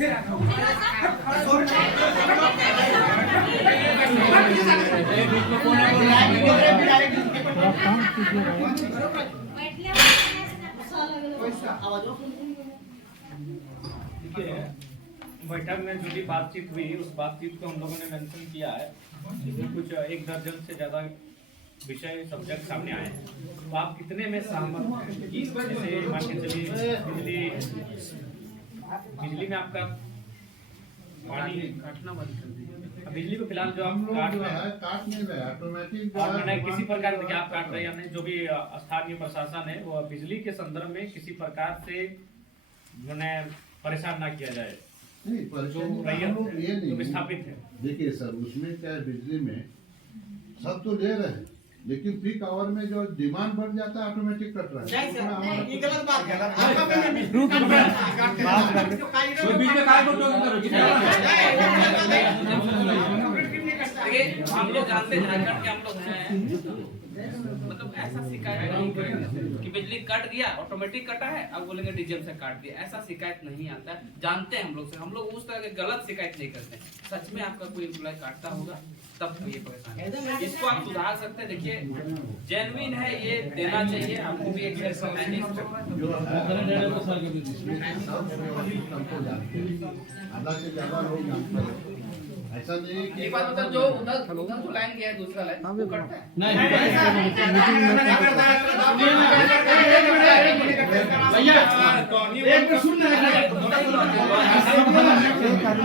बैठक में जो भी बातचीत हुई उस बातचीत को हम लोगों ने मेंशन किया है। कुछ 1 दर्जन से ज्यादा विषय सब्जेक्ट सामने आए हैं। तो आप कितने में सहमत हैं? जैसे मान के चलिए बिजली में आपका पानी काटना बंद कर दीजिए। बिजली को फिलहाल जो आप काट नहीं रहे ऑटोमेटिक किसी प्रकार देखिए आप काट रहे हैं या नहीं, जो भी स्थानीय प्रशासन है वो बिजली के संदर्भ में किसी प्रकार से परेशान ना किया जाए। नहीं परेशानी ये नहीं विस्थापित है। देखिए सर, उसमें क्या है, बिजली में सब तो ले रहे हैं, लेकिन पीक आवर में जो डिमांड बढ़ जाता है ऑटोमेटिक कट रहा है। ये गलत बात है। हम लोग जानते हैं झारखंड के हम लोग हैं, मतलब ऐसा शिकायत नहीं करेंगे कि बिजली कट गया ऑटोमेटिक कटा है अब बोलेंगे डीजल से काट दिया, ऐसा शिकायत नहीं आता है। जानते हैं हम लोग से, हम लोग उस तरह के गलत शिकायत नहीं करते हैं। सच में आपका कोई एम्प्लॉय काटता होगा तब ये परेशानी, इसको आप सुधार सकते हैं। देखिए जेन्युइन है, ये देना चाहिए आपको भी एक आधा से ज्यादा लोग जानते हैं। ऐसा नहीं कि बात बता, जो उधर जो लाइन गया है दूसरा लाइन वो कटता है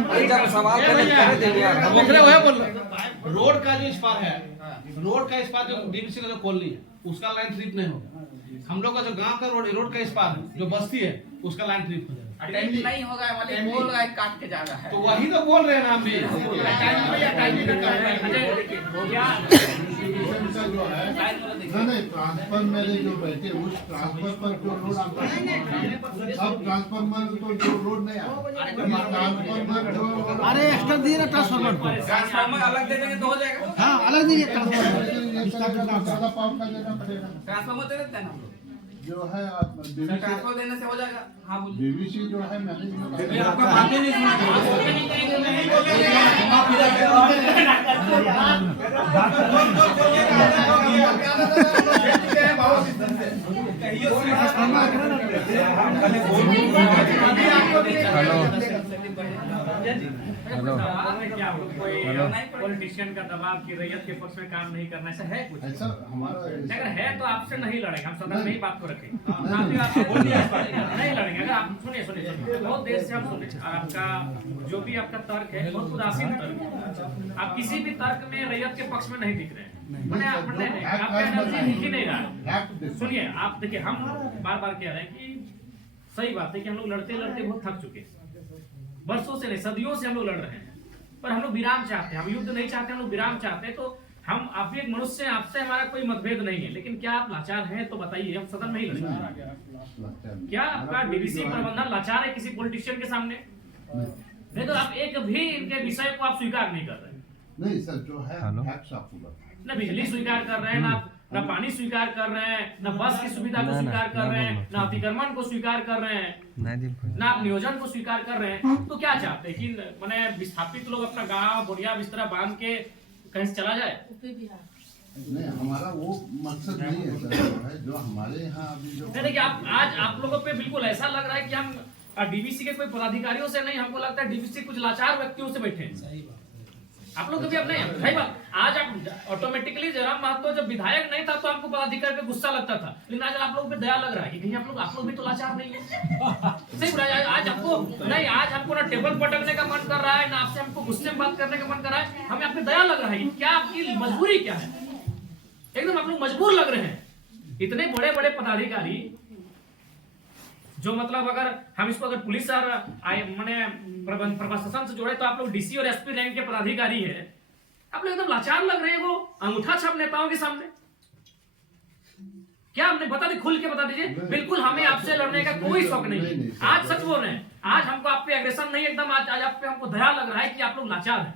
नहीं सवाल रोड का जो स्पार है, रोड का स्पार जो डीवीसी का जो कॉलोनी है उसका लाइन ट्रिप नहीं होगा। हम लोग का जो गांव का रोड का स्पार है जो बस्ती है उसका लाइन ट्रिप हो जाएगा। नहीं होगा वाले बोल रहा है काट के जा रहा है, तो वही तो बोल रहे हैं हम भी। जो है नहीं ट्रांसफर मेरे जो बैठे उस ट्रांसफर पर जो रोड आता है सब ट्रांसफार्मर तो जो रोड नहीं आता ट्रांसफार्मर जो अरे एक्स्ट्रा दिए ना ट्रांसफार्मर ट्रांसफार्मर अलग दे देंगे तो हो जाएगा। हाँ अलग दीजिए ज्यादा पावर का देना पड़ेगा। ट्रांसफार्मर दे देते हैं हम लोग, जो है ट्रांसफर देने से हो जाएगा। हाँ बोलिए। डीवीसी जो है मैनेजमेंट आपका बातें नहीं पॉलिटिशियन का दबाव की रैयत के पक्ष में काम नहीं करना, ऐसा है कुछ? ऐसा हमारा अगर है तो आपसे नहीं लड़ेंगे, हम सदन में ही बात को रखेंगे। नहीं लड़ेंगे। अगर आप सुनिए बहुत देर से हम सुने और आपका जो भी आपका तर्क है बहुत उदासीन तर्क है। आप किसी भी तर्क में रैयत के पक्ष में नहीं दिख रहे हैं। आपका एनर्जी दिख ही नहीं रहा है। सुनिए आप देखिए, हम बार बार कह रहे हैं कि सही बात है कि हम लोग लड़ते लड़ते बहुत थक चुके हैं, वर्षों से नहीं सदियों से हम लोग लड़ रहे हैं, पर हम लोग विराम चाहते हैं। हम युद्ध नहीं चाहते, हम लोग विराम चाहते हैं। तो हम आप भी एक मनुष्य हैं, आपसे हमारा कोई मतभेद नहीं है, लेकिन क्या आप लाचार हैं तो बताइए, हम सदन में ही लड़ेंगे। क्या आपका डीवीसी प्रबंधन लाचार है किसी पॉलिटिशियन के सामने? नहीं तो आप एक भी इनके विषय को आप स्वीकार नहीं कर रहे। नहीं सर, जो है फैक्ट्स आपको न बिजली स्वीकार कर रहे हैं, ना पानी स्वीकार कर रहे हैं, न बस की सुविधा को स्वीकार कर रहे हैं, न अतिक्रमण को स्वीकार कर रहे हैं, ना आप नियोजन को स्वीकार कर रहे हैं। तो क्या चाहते हैं कि मैंने विस्थापित लोग अपना गांव बोरिया बिस्तरा बांध के कहीं से चला जाए? नहीं, हमारा वो मकसद नहीं है सर। जो हमारे यहाँ अभी जो देखिए आज आप लोगों पे बिल्कुल ऐसा लग रहा है कि हम डीवीसी के कोई पदाधिकारियों से नहीं, हमको लगता है डीवीसी कुछ लाचार व्यक्तियों से बैठे हैं। आप लोग कभी अब नहीं है भाई बात। आज आप ऑटोमेटिकली जयराम महतो जब विधायक नहीं था तो हमको पदाधिकारी पे गुस्सा लगता था, लेकिन आज आप लोग पे दया लग रहा है कि कहीं आप लोग भी तो लाचार नहीं है। सही बुरा आज आपको नहीं, आज हमको ना टेबल पटकने का मन कर रहा है, ना आपसे हमको गुस्से में बात करने का मन कर रहा है। हमें आप पे दया लग रहा है। क्या आपकी मजबूरी क्या है? एकदम आप लोग मजबूर लग रहे हैं। इतने बड़े बड़े पदाधिकारी जो मतलब अगर हम इसको अगर पुलिस और मैंने प्रशासन से जोड़े तो आप लोग डीसी और एसपी रैंक के पदाधिकारी है, आप लोग एकदम लाचार लग रहे हैं वो अंगूठा छाप नेताओं के सामने। क्या हमने बता दी, खुल के बता दीजिए। बिल्कुल हमें आपसे लड़ने का कोई शौक नहीं है। आज सच बोल रहे हैं, आज हमको आप पे एग्रेशन नहीं, एकदम आज आप पे हमको दया लग रहा है कि आप लोग लाचार हैं।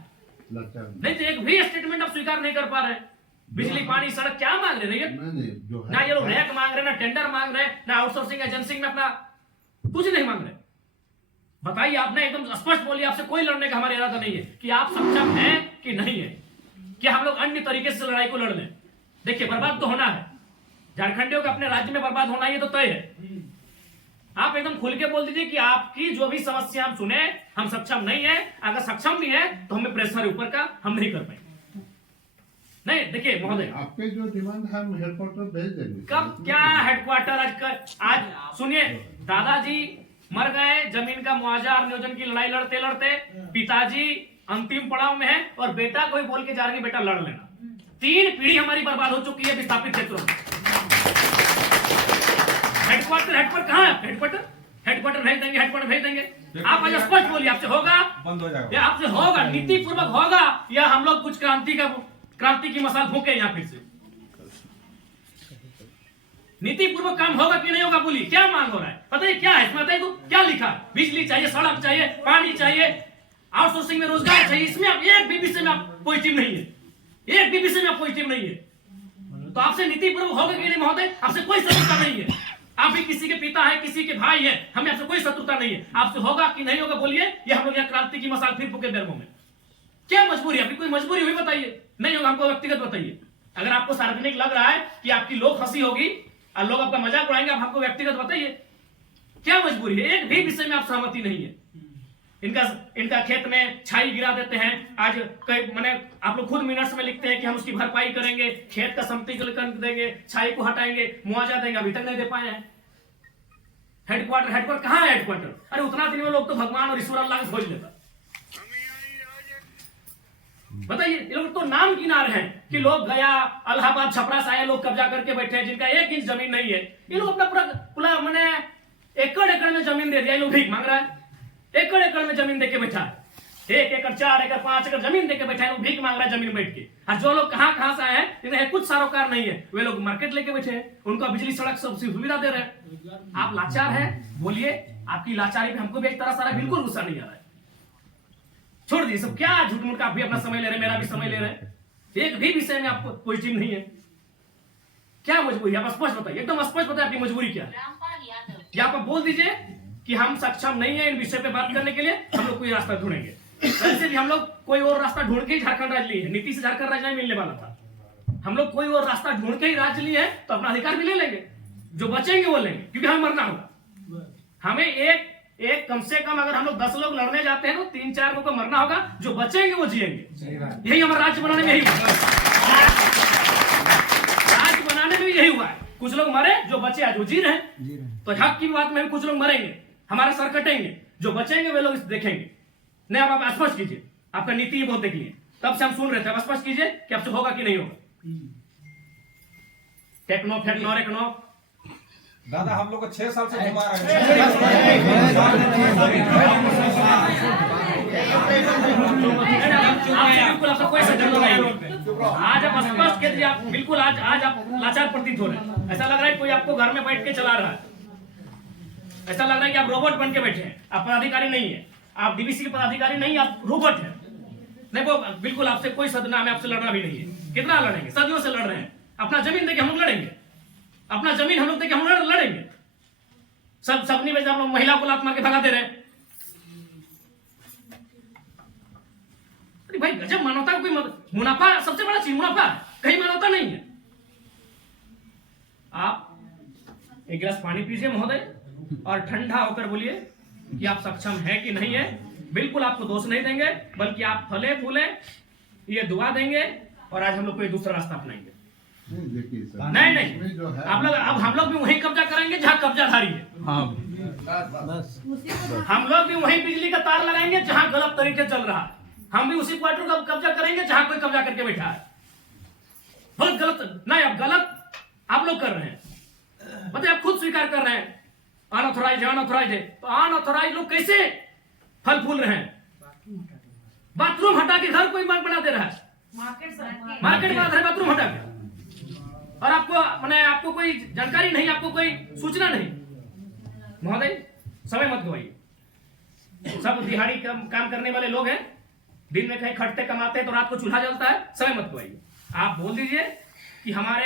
नहीं तो एक भी स्टेटमेंट आप स्वीकार नहीं कर पा रहे हैं। बिजली पानी सड़क क्या मांग रहे हैं? ना ये लोग रैक मांग रहे हैं, ना टेंडर मांग रहे हैं, ना आउटसोर्सिंग एजेंसी में अपना कुछ नहीं मांग रहे। बताइए, आपने एकदम स्पष्ट बोलिए, आपसे कोई लड़ने का हमारा इरादा नहीं है कि आप सक्षम हैं कि नहीं है, क्या हम लोग अन्य तरीके से लड़ाई को लड़ लें। देखिए, बर्बाद तो होना है, झारखंडियों का अपने राज्य में बर्बाद होना, ये तो तय है। आप एकदम खुल के बोल दीजिए कि आपकी जो भी समस्या हम सुने, हम सक्षम नहीं है। अगर सक्षम भी है तो हमें प्रेशर ऊपर का, हम नहीं कर पाएंगे। नहीं, देखिए महोदय, आपके जो डिमांड है हम हेडक्वार्टर भेज देंगे। कब क्या हेडक्वार्टर? आज सुनिए, दादाजी मर गए, जमीन का मुआवजा और नियोजन की लड़ाई लड़ते लड़ते, पिताजी अंतिम पड़ाव में है और बेटा कोई बोल के जा रही है बेटा लड़ लेना। 3 पीढ़ी हमारी बर्बाद हो चुकी है विस्थापित क्षेत्रों में। हेडक्वार्टर कहाँ है? हेडक्वार्टर भेज देंगे, हेडक्वार्टर भेज देंगे। आप आज स्पष्ट बोलिए, आपसे होगा, बंद हो जाएगा, या आपसे होगा, नीति पूर्वक होगा, या हम लोग कुछ क्रांति की मसाल फूके यहाँ फिर से। नीति पूर्वक काम होगा कि नहीं होगा? बोलिए, क्या मांग हो रहा है? बताइए क्या है इसमें, बताइए तो क्या लिखा है? बिजली चाहिए, सड़क चाहिए, पानी चाहिए, आउटसोर्सिंग में रोजगार चाहिए। इसमें आप एक भी विषय में आप पॉजिटिव नहीं है, एक भी विषय में आप पॉजिटिव नहीं है। तो आपसे नीति पूर्वक होगा कि नहीं महोदय? आपसे कोई शत्रुता नहीं है। आप भी किसी के पिता है, किसी के भाई है, हमें आपसे कोई शत्रुता नहीं है। आपसे होगा कि नहीं होगा बोलिए, ये हम लोग यहाँ क्रांति की मसाल फिर फूके बेरमो में। क्या मजबूरी है? आपकी कोई मजबूरी हुई बताइए, नहीं होगा हमको व्यक्तिगत बताइए। अगर आपको सार्वजनिक लग रहा है कि आपकी लोग हंसी होगी और लोग आपका मजाक उड़ाएंगे, आप हमको व्यक्तिगत बताइए क्या मजबूरी है? एक भी विषय में आप सहमति नहीं है। इनका खेत में छाई गिरा देते हैं, आज कई मैंने आप लोग खुद मिनट्स में लिखते हैं कि हम उसकी भरपाई करेंगे, खेत का समतलीकरण देंगे, छाई को हटाएंगे, मुआवजा देंगे, अभी तक नहीं दे पाए हैं। हेडक्वार्टर कहाँ है? हेडक्वार्टर, अरे उतना दिन में लोग तो भगवान और ईश्वर अल्लाह को खोज लेता। बताइए, ये लोग तो नाम किनारे हैं कि लोग गया इलाहाबाद छपरा से आए लोग कब्जा करके बैठे हैं, जिनका 1 इंच जमीन नहीं है। ये लोग अपना पूरा मैंने एकड़ में जमीन दे दिया, ये लोग भीख मांग रहा है। एकड़ में जमीन देके बैठा है, 1 एकड़ 4 एकड़ 5 एकड़ जमीन देके बैठा है, लोग भीख मांग रहा है जमीन बैठ के। और जो लोग कहां से आए हैं, जिन्हें कुछ सारोकार नहीं है, वे लोग मार्केट लेके बैठे हैं, उनको बिजली सड़क सब सुविधा दे रहे हैं। आप लाचार है, बोलिए, आपकी लाचारी में हमको भी एक तरह सारा बिल्कुल गुस्सा नहीं आ रहा है। छोड़ दीजिए सब, क्या झूठ मूठ का आप भी अपना समय ले रहे हैं, मेरा भी समय ले रहे हैं। एक भी विषय में आपको पॉजिटिव नहीं है। क्या मजबूरी है? आप स्पष्ट बताइए, एकदम स्पष्ट बताइए आपकी मजबूरी क्या है। या आप बोल दीजिए कि हम सक्षम नहीं है इन विषय पे बात करने के लिए, हम लोग कोई रास्ता ढूंढेंगे। वैसे भी हम लोग कोई और रास्ता ढूंढ के ही झारखंड राज्य लिए है, नीति से झारखंड राज्य नहीं मिलने वाला था। हम लोग कोई और रास्ता ढूंढ के ही राज्य लिए है, तो अपना अधिकार भी ले लेंगे, जो बचेंगे वो लेंगे, क्योंकि हमें मरना होगा। हमें एक कम से कम अगर हम लोग 10 लोग लड़ने जाते हैं तो 3-4 लोगों को मरना होगा, जो बचेंगे वो जिएंगे। यही हमारा राज्य बनाने में यही हुआ है। राज्य बनाने में यही हुआ है, कुछ लोग मरे, जो बचे आज वो जी रहे हैं। तो हक की बात में भी कुछ लोग मरेंगे, हमारा सर कटेंगे, जो बचेंगे वे लोग देखेंगे। नहीं, अब आप स्पष्ट कीजिए, आपका नीति ही बहुत देखिए, तब से हम सुन रहे थे। अब स्पष्ट कीजिए कि आपसे होगा कि नहीं होगा। टेक्नो फेक्नो रेक्नो दादा हम लोग को 6 साल से घुमा रहे हैं। कोई संजोग नहीं। आज आप स्पष्ट कह दीजिए, आप बिल्कुल आज आप लाचार प्रतीत हो रहे हैं। ऐसा लग रहा है कोई आपको घर में बैठ के चला रहा है, ऐसा लग रहा है कि आप रोबोट बन के बैठे हैं। आप पदाधिकारी नहीं है, आप डीवीसी के पदाधिकारी नहीं, आप रोबोट हैं। नहीं, वो बिल्कुल आपसे कोई सदना में आपसे लड़ना भी नहीं है। कितना लड़ेंगे? सदियों से लड़ रहे हैं। अपना जमीन देके हम लोग लड़ेंगे, अपना जमीन हम लोग देके हम लड़ेंगे। सबनी में जब महिला को लात मार के भगा दे रहे हैं। अरे भाई गजब, मानवता का कोई मुनाफा सबसे बड़ा चीज मुनाफा है, कहीं मानवता नहीं है। आप एक गिलास पानी पीजिए महोदय, और ठंडा होकर बोलिए कि आप सक्षम हैं कि नहीं है। बिल्कुल आपको दोष नहीं देंगे, बल्कि आप फले फूले ये दुआ देंगे, और आज हम लोग कोई दूसरा रास्ता अपनाएंगे। नहीं, जो है आप लोग, अब हम लोग भी वहीं कब्जा करेंगे जहां कब्जाधारी है। हम लोग भी वहीं बिजली का तार लगाएंगे जहां गलत तरीके चल रहा है। हम भी उसी क्वार्टर का कब्जा करेंगे जहां कोई कब्जा करके बैठा है। बहुत गलत, नहीं अब गलत आप लोग कर रहे हैं। मतलब आप खुद स्वीकार कर रहे हैं अनऑथोराइज है। तो अनऑथोराइज लोग कैसे फल फूल रहे हैं? बाथरूम हटा के घर कोई बना दे रहा है, मार्केट बना रहे बाथरूम हटा के, और आपको कोई जानकारी नहीं, आपको कोई सूचना नहीं। महोदय समय मत गवाइए। सब दिहाड़ी काम करने वाले लोग हैं, दिन में कहीं खटते कमाते हैं तो रात को चूल्हा जलता है। समय मत गवाइए। आप बोल दीजिए कि हमारे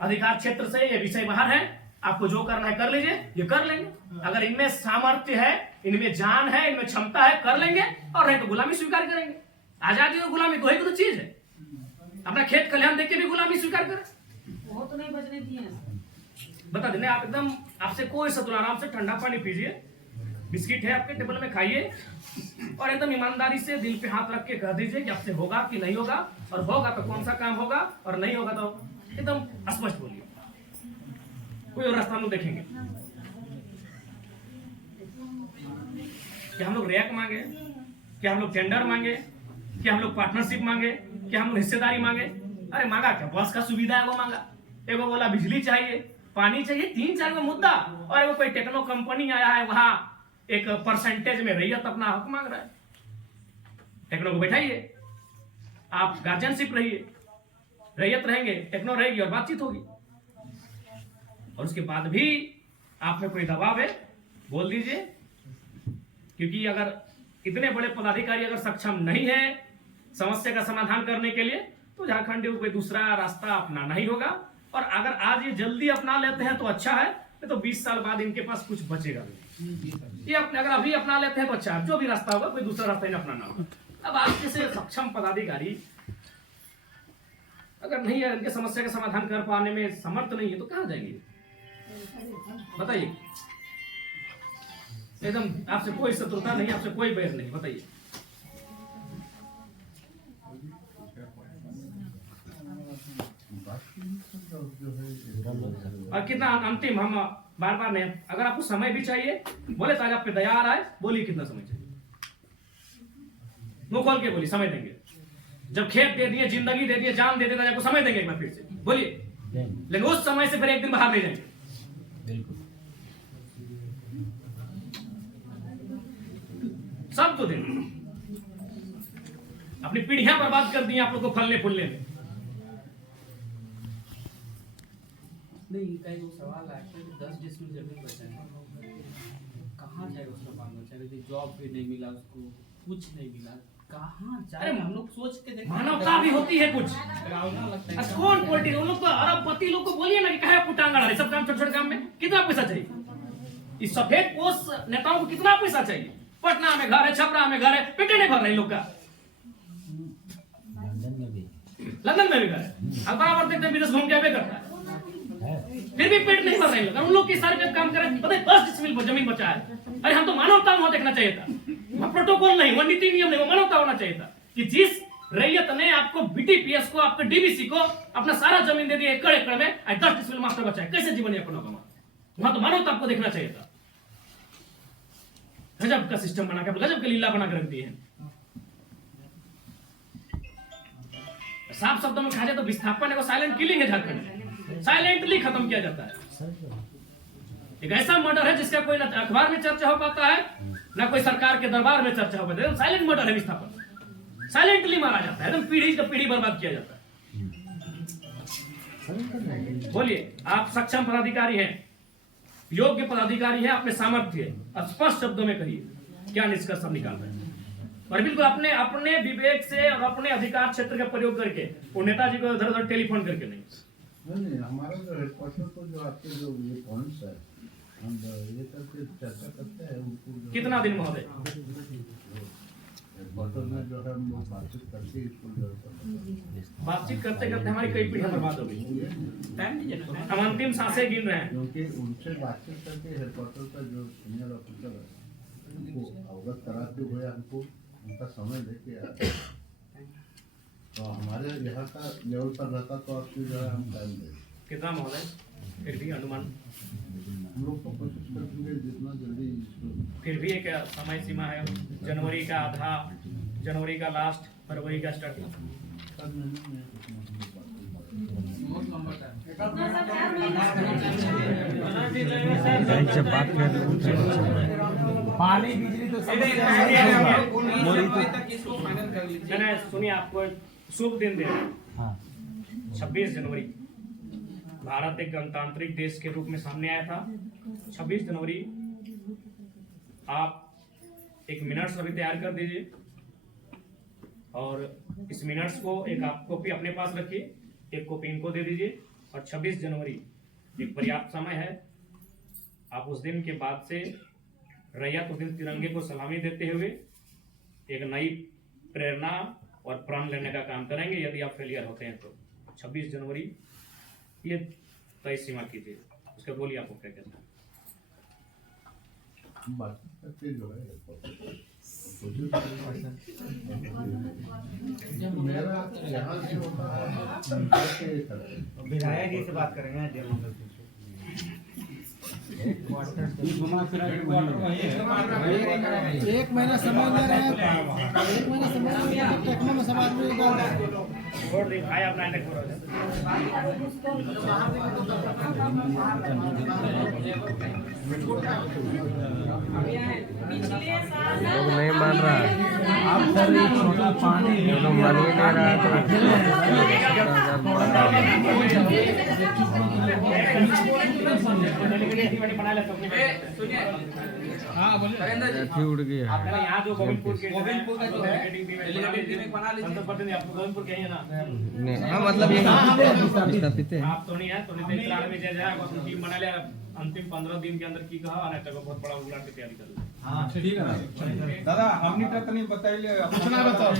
अधिकार क्षेत्र से ये विषय बाहर है, आपको जो करना है कर लीजिए, ये कर लेंगे। अगर इनमें सामर्थ्य है, इनमें जान है, इनमें क्षमता है, कर लेंगे, और नहीं तो गुलामी स्वीकार करेंगे। आजादी और गुलामी दो ही तो चीज है। अपना खेत खलिहान देख के भी गुलामी स्वीकार करें, वो तो नहीं बचने दिए। बता देने आप एकदम, आपसे कोई सतुर, आराम से ठंडा पानी पीजिए, बिस्किट है आपके टेबल में खाइए, और एकदम ईमानदारी से दिल पे हाथ रख के कह दीजिए कि आपसे होगा कि नहीं होगा, और होगा तो कौन सा काम होगा, और नहीं होगा तो एकदम स्पष्ट बोलिए। कोई और रास्ता हम लोग देखेंगे। क्या हम लोग रैक मांगे, क्या हम लोग टेंडर मांगे, क्या हम लोग पार्टनरशिप मांगे, क्या हम लोग हिस्सेदारी मांगे? अरे मांगा क्या? बस का सुविधा है वो मांगा। एगो बोला बिजली चाहिए, पानी चाहिए, 3-4 का मुद्दा, और एगो कोई टेक्नो कंपनी आया है वहां एक परसेंटेज में रैयत अपना हक मांग रहा है। टेक्नो को बैठाइए, आप गार्जियनशिप रहिए, रैयत रहेंगे, टेक्नो रहेगी और बातचीत होगी। और उसके बाद भी आप में कोई दबाव है, बोल दीजिए, क्योंकि अगर इतने बड़े पदाधिकारी अगर सक्षम नहीं है समस्या का समाधान करने के लिए, तो झारखंड को कोई दूसरा रास्ता अपनाना ही होगा। और अगर आज ये जल्दी अपना लेते हैं तो अच्छा है, नहीं तो 20 साल बाद इनके पास कुछ बचेगा नहीं। ये अगर अभी अपना लेते हैं तो अच्छा है, जो भी रास्ता होगा कोई दूसरा रास्ता नहीं अपनाना होगा। अब आज जैसे सक्षम पदाधिकारी अगर नहीं है, इनके समस्या का समाधान कर पाने में समर्थ नहीं है, तो कहां जाएंगे बताइए? एकदम आपसे कोई शत्रुता नहीं, आपसे कोई बैर नहीं, बताइए। और कितना अंतिम, हम बार बार नहीं, अगर आपको समय भी चाहिए, बोले तो आज आप पे दया आ रहा है, बोलिए कितना समय चाहिए, मुंह खोल के बोलिए, समय देंगे। जब खेत दे दिए, जिंदगी दे दिए, जान दे दिए, आपको समय देंगे एक बार फिर से, बोलिए। लेकिन उस समय से फिर एक दिन बाहर ले जाएंगे। सब तो देंगे। अपनी पीढ़ियां बर्बाद कर दी आप लोग को फलने फूलने में। नहीं, कई वो सवाल है कि 10 डिसमिल जमीन बचा है, कहाँ जाएगा उसका बाल बच्चा? यदि जॉब भी नहीं मिला उसको, कुछ नहीं मिला, कहाँ जाए? हम लोग सोच के देखते, मानवता भी होती है कुछ। डरावना लगता है। कौन पॉलिटिक्स, उन लोग तो अरबपति लोग को बोलिए ना कि कहे आपको टांगा रहा है, सब काम छोटे छोटे काम में कितना पैसा चाहिए? इस सफेद पोस्ट नेताओं को कितना पैसा चाहिए? पटना में घर है, छपरा में घर है, पेटे नहीं भर रहे लोग का। लंदन में भी घर है, अब बराबर देखते हैं विदेश घूम के आवे करता है, फिर भी पेट नहीं भर रहे लोग। उन लोग के सारे काम करें, पता है 10 डिसमिल जमीन बचा है। अरे हम तो मानवता वहां देखना चाहिए था, वहां प्रोटोकॉल नहीं, वहां नीति नियम नहीं, वो मानवता होना चाहिए था कि जिस रैयत ने आपको बीटीपीएस को, आपके डीबीसी को अपना सारा जमीन दे दी एकड़ एकड़ में, 10 डिसमिल मास्टर बचा है, कैसे जीवन यापन होगा? वहां तो मानवता आपको देखना चाहिए था। गजब का सिस्टम बना के, गजब की लीला बना कर रख दी है। साफ शब्दों में कहा जाए तो विस्थापन एगो साइलेंट किलिंग है झारखंड में, साइलेंटली खत्म किया जाता है। एक ऐसा मर्डर है जिसका कोई ना अखबार में चर्चा हो पाता है, ना कोई सरकार के दरबार में चर्चा हो पाता है। साइलेंट मर्डर है विस्थापन, साइलेंटली मारा जाता है, एकदम पीढ़ी का पीढ़ी बर्बाद किया जाता है। बोलिए, आप सक्षम पदाधिकारी हैं, योग्य पदाधिकारी हैं, अपने सामर्थ्य स्पष्ट शब्दों में कहिए क्या निष्कर्ष हम निकाल रहे हैं, और बिल्कुल अपने अपने विवेक से और अपने अधिकार क्षेत्र का प्रयोग करके, वो नेताजी को इधर उधर टेलीफोन करके नहीं। नहीं, हमारा जो हेडक्वार्टर को जो आपके जो ये पॉइंट्स है, हम ये करके चर्चा करते हैं उनको। कितना दिन महोदय? हेडक्वार्टर में जो है हम लोग बातचीत करके इसको बातचीत करते करते हमारी कई पीढ़ियां बर्बाद हो गई। हम अंतिम सांसें गिन रहे हैं, क्योंकि उनसे बातचीत करके हेडक्वार्टर का जो सीनियर ऑफिसर है उनको अवगत कराते हुए हमको उनका समय लेके आते, तो हमारे यहाँ का लेवल पर रहता तो आपको जो है हम टाइम दें। कितना महोदय? फिर भी अनुमान, हम लोग को कोशिश करेंगे जितना जल्दी इसको। फिर भी एक समय सीमा है, जनवरी का आधा, जनवरी का लास्ट, फरवरी का स्टार्टिंग। बहुत लंबा टाइम। पानी बिजली तो सब मैंने सुनिए, आपको शुभ दिन दे रहे हैं। 26 जनवरी भारत एक गणतांत्रिक देश के रूप में सामने आया था। 26 जनवरी आप एक मिनट्स अभी तैयार कर दीजिए, और इस मिनट्स को एक आप कॉपी अपने पास रखिए, एक कॉपी इनको दे दीजिए, और 26 जनवरी एक पर्याप्त समय है। आप उस दिन के बाद से रैयत उस दिन तिरंगे को सलामी देते हुए एक नई प्रेरणा और प्रण लेने का काम करेंगे। यदि आप फेलियर होते हैं तो 26 जनवरी ये तय सीमा कीजिए। उसके बोलिए आपको क्या कहना है? बाकी करके जो है मेरा यहाँ से होता है विधायक जी से बात करेंगे एक महीना समय ले रहे हैं, एक महीना समय ले रहे हैं, टेक्नो में समाज में डाल रहे हैं। छोड़ दे भाई, आप नाटक करो। लोग नहीं मान रहा, आप सर पानी लोग मान ही नहीं रहा तो उड़ गया। आपका यहाँ जो गोविंदपुर के गोविंदपुर का जो है डेलीगेटिव बना लीजिए। आप गोविंदपुर के हैं ना? नहीं, हाँ मतलब ये स्थापित है। आप तो नहीं है, तो नहीं देख में जाए बस टीम बना लिया। अंतिम 15 दिन के अंदर की कहा आने तक बहुत बड़ा उगला की तैयारी कर ली। हाँ ठीक है दादा, हमने तो नहीं बताइए, कुछ ना बताओ।